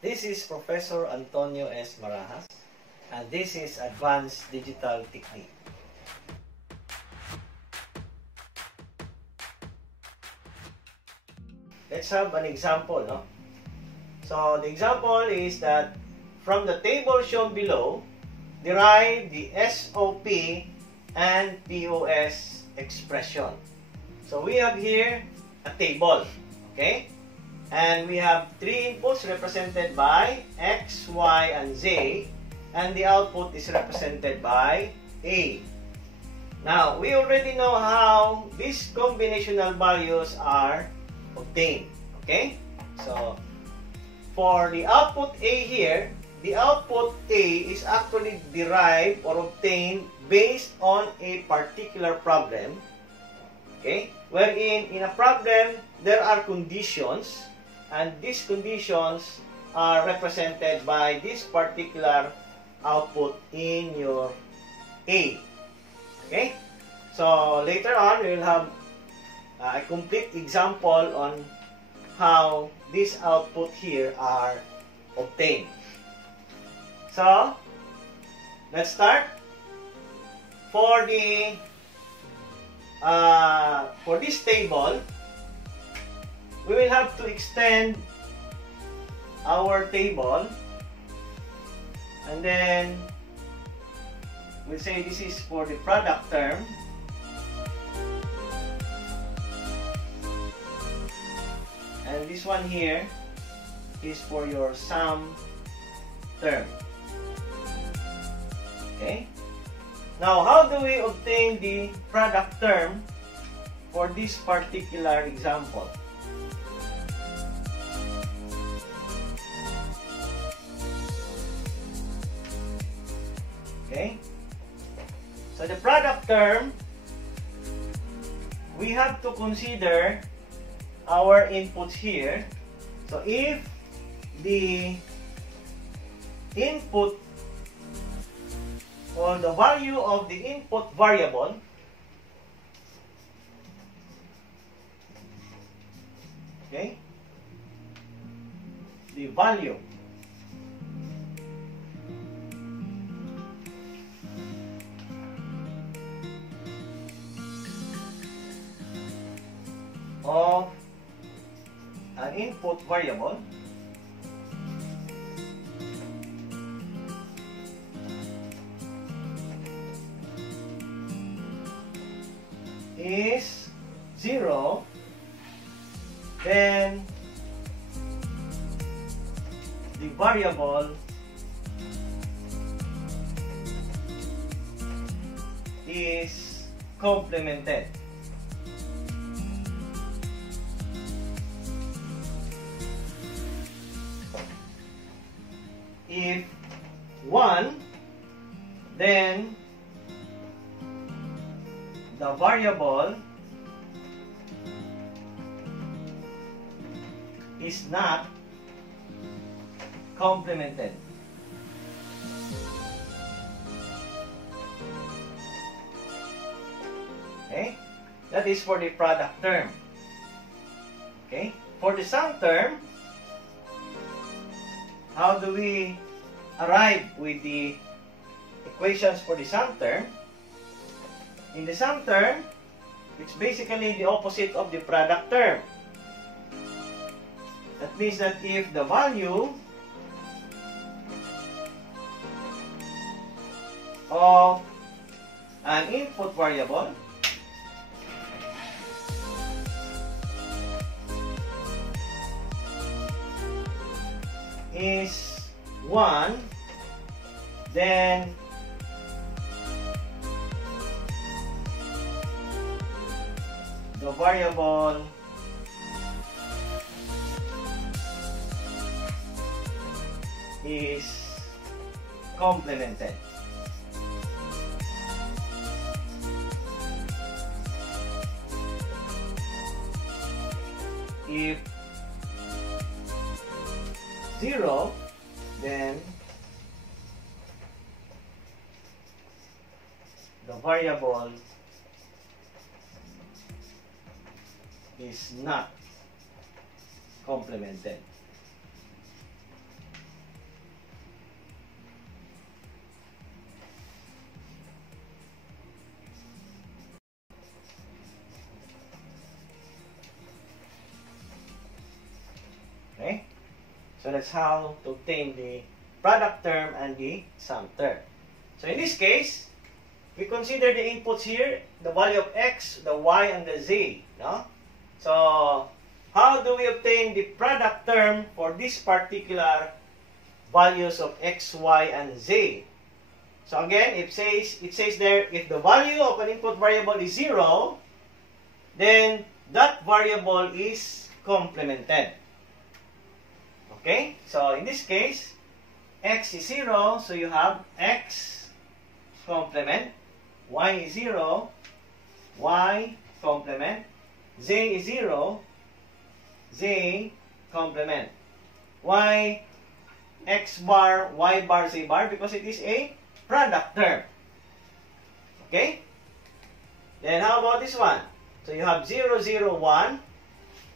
This is Professor Antonio S. Marajas, and this is Advanced Digital Technique. Let's have an example, no? So, the example is that from the table shown below, derive the SOP and POS expression. So, we have here a table, okay? And we have three inputs represented by X, Y, and Z, and the output is represented by A. Now, we already know how these combinational values are obtained, okay? So, for the output A here, the output A is actually derived or obtained based on a particular problem, okay? Wherein, in a problem, there are conditions, and these conditions are represented by this particular output in your A. Okay? So, later on, we will have a complete example on how these output here are obtained. So, let's start. For this table, we will have to extend our table, and then we'll say this is for the product term, and this one here is for your sum term. Okay? Now, how do we obtain the product term for this particular example? Okay? So, the product term, we have to consider our inputs here. So, if the input or the value of the input variable okay, the value of an input variable is 0, then the variable is complemented. If 1, then the variable is not complemented. Okay? That is for the product term. Okay? For the sum term, how do we arrive with the equations for the sum term? In the sum term, it's basically the opposite of the product term. That means that if the value of an input variable is 1, then the variable is complemented. If 0, then the variable is not complemented. So that's how to obtain the product term and the sum term. So in this case, we consider the inputs here, the value of x, the y, and the z. No? So how do we obtain the product term for this particular values of x, y, and z? So again, it says there, if the value of an input variable is 0, then that variable is complemented. Okay? So in this case, x is 0, so you have x complement, y is 0, y complement, z is 0, z complement. Why x bar, y bar, z bar? Because it is a product term. Okay? Then how about this one? So you have 0, 0, 1.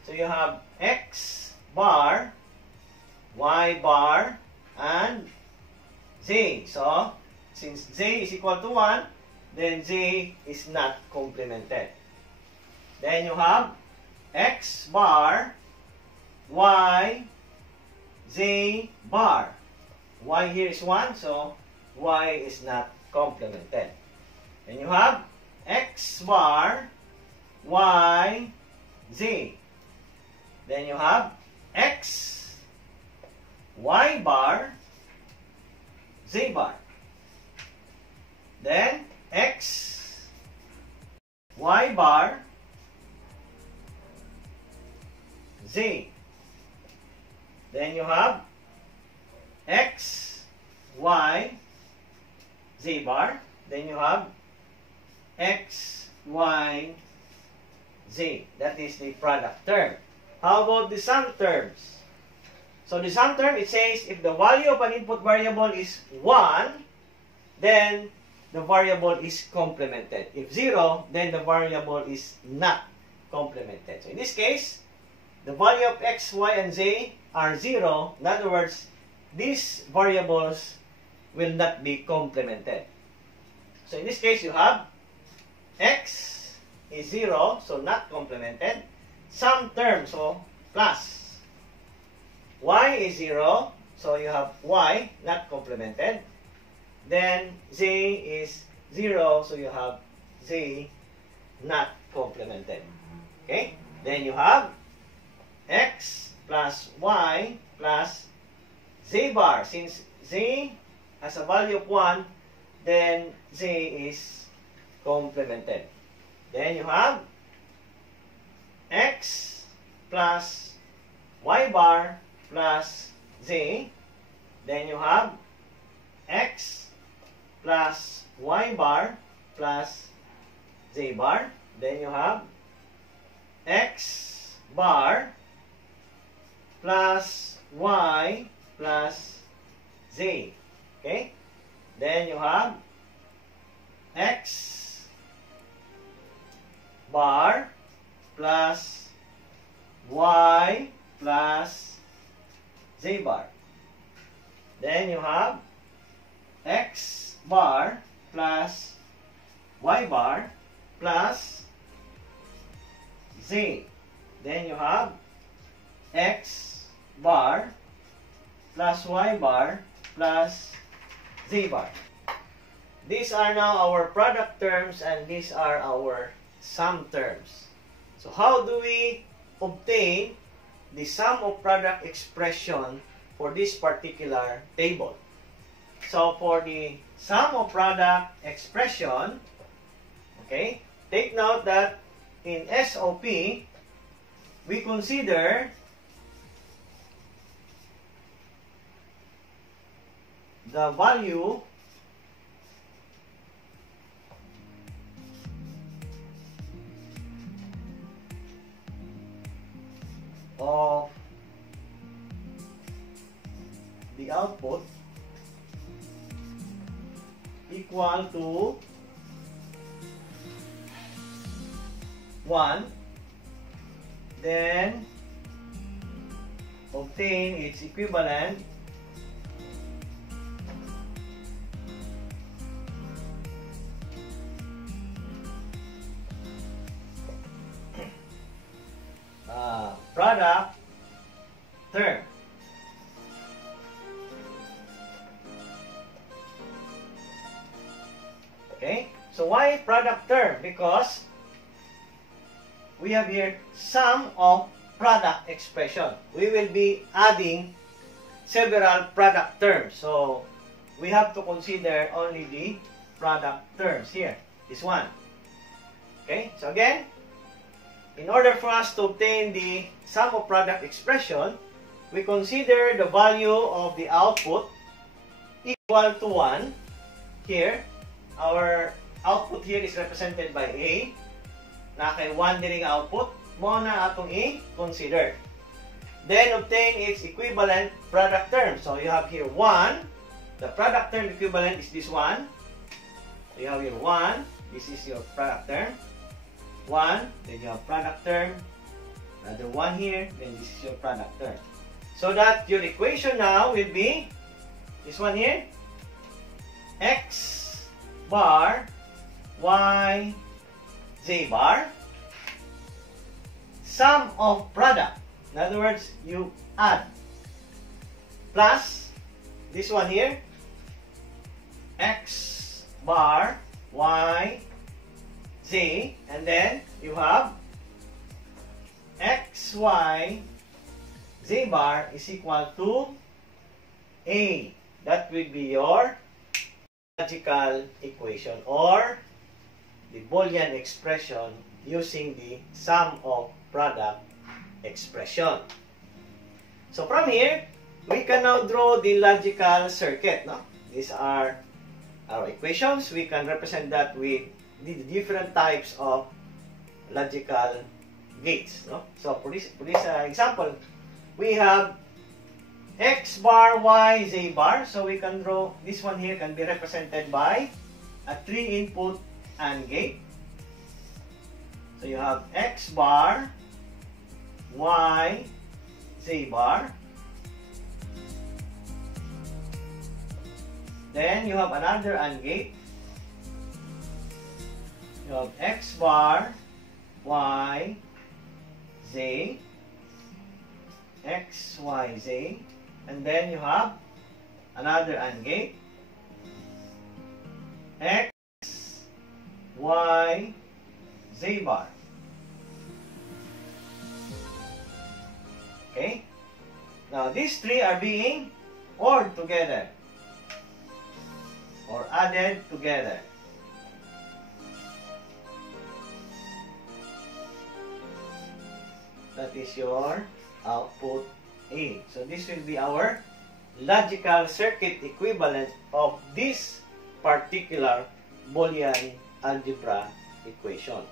So you have x bar, y bar, and z. So since z is equal to 1, then z is not complemented. Then you have x bar, y, z bar. Y here is 1, so y is not complemented. Then you have x bar, y, z. Then you have x, y bar, z bar. Then x, y bar, z. Then you have x, y, z bar. Then you have x, y, z. That is the product term. How about the sum terms? So the sum term, it says if the value of an input variable is 1, then the variable is complemented. If 0, then the variable is not complemented. So in this case, the value of x, y, and z are 0. In other words, these variables will not be complemented. So in this case, you have x is 0, so not complemented. Sum term, so plus. Y is 0, so you have y not complemented. Then z is 0, so you have z not complemented. Okay? Then you have x plus y plus z bar. Since z has a value of 1, then z is complemented. Then you have x plus y bar plus z. Then you have x plus y bar plus z bar. Then you have x bar plus y plus z. Okay? Then you have x bar plus y plus z bar. Then you have x bar plus y bar plus z. Then you have x bar plus y bar plus z bar. These are now our product terms and these are our sum terms. So how do we obtain the sum of product expression for this particular table? So for the sum of product expression, okay, take note that in SOP, we consider the value of the output equal to 1, then obtain its equivalent product term. why product term? Because we have here sum of product expression. We will be adding several product terms. So, we have to consider only the product terms here. This one. Okay? So, again, in order for us to obtain the sum of product expression, we consider the value of the output equal to 1. Here, our output here is represented by A. Na kay 1 diri nga output, mo na atong i-consider. Then, obtain its equivalent product term. So, you have here 1. The product term equivalent is this one. So, you have here 1. This is your product term. 1. Then, you have product term. Another 1 here. Then, this is your product term. So, that your equation now will be this one here. X bar, Y, Z bar. Sum of product. In other words, you add plus this one here, X bar, Y, Z, and then you have X, Y, Z bar is equal to A. That will be your logical equation or the Boolean expression using the sum of product expression. So from here, we can now draw the logical circuit. No? These are our equations. We can represent that with the different types of logical gates. No? So for this example, we have X bar, Y, Z bar. So we can draw, this one here can be represented by a 3-input AND gate. So you have X bar, Y, Z bar. Then you have another AND gate. You have X bar, Y, Z, X, Y, Z. And then you have another AND gate. X, Y, Z bar. Okay? Now, these three are being ORed together or added together. That is your output A. So, this will be our logical circuit equivalent of this particular Boolean algebra equation.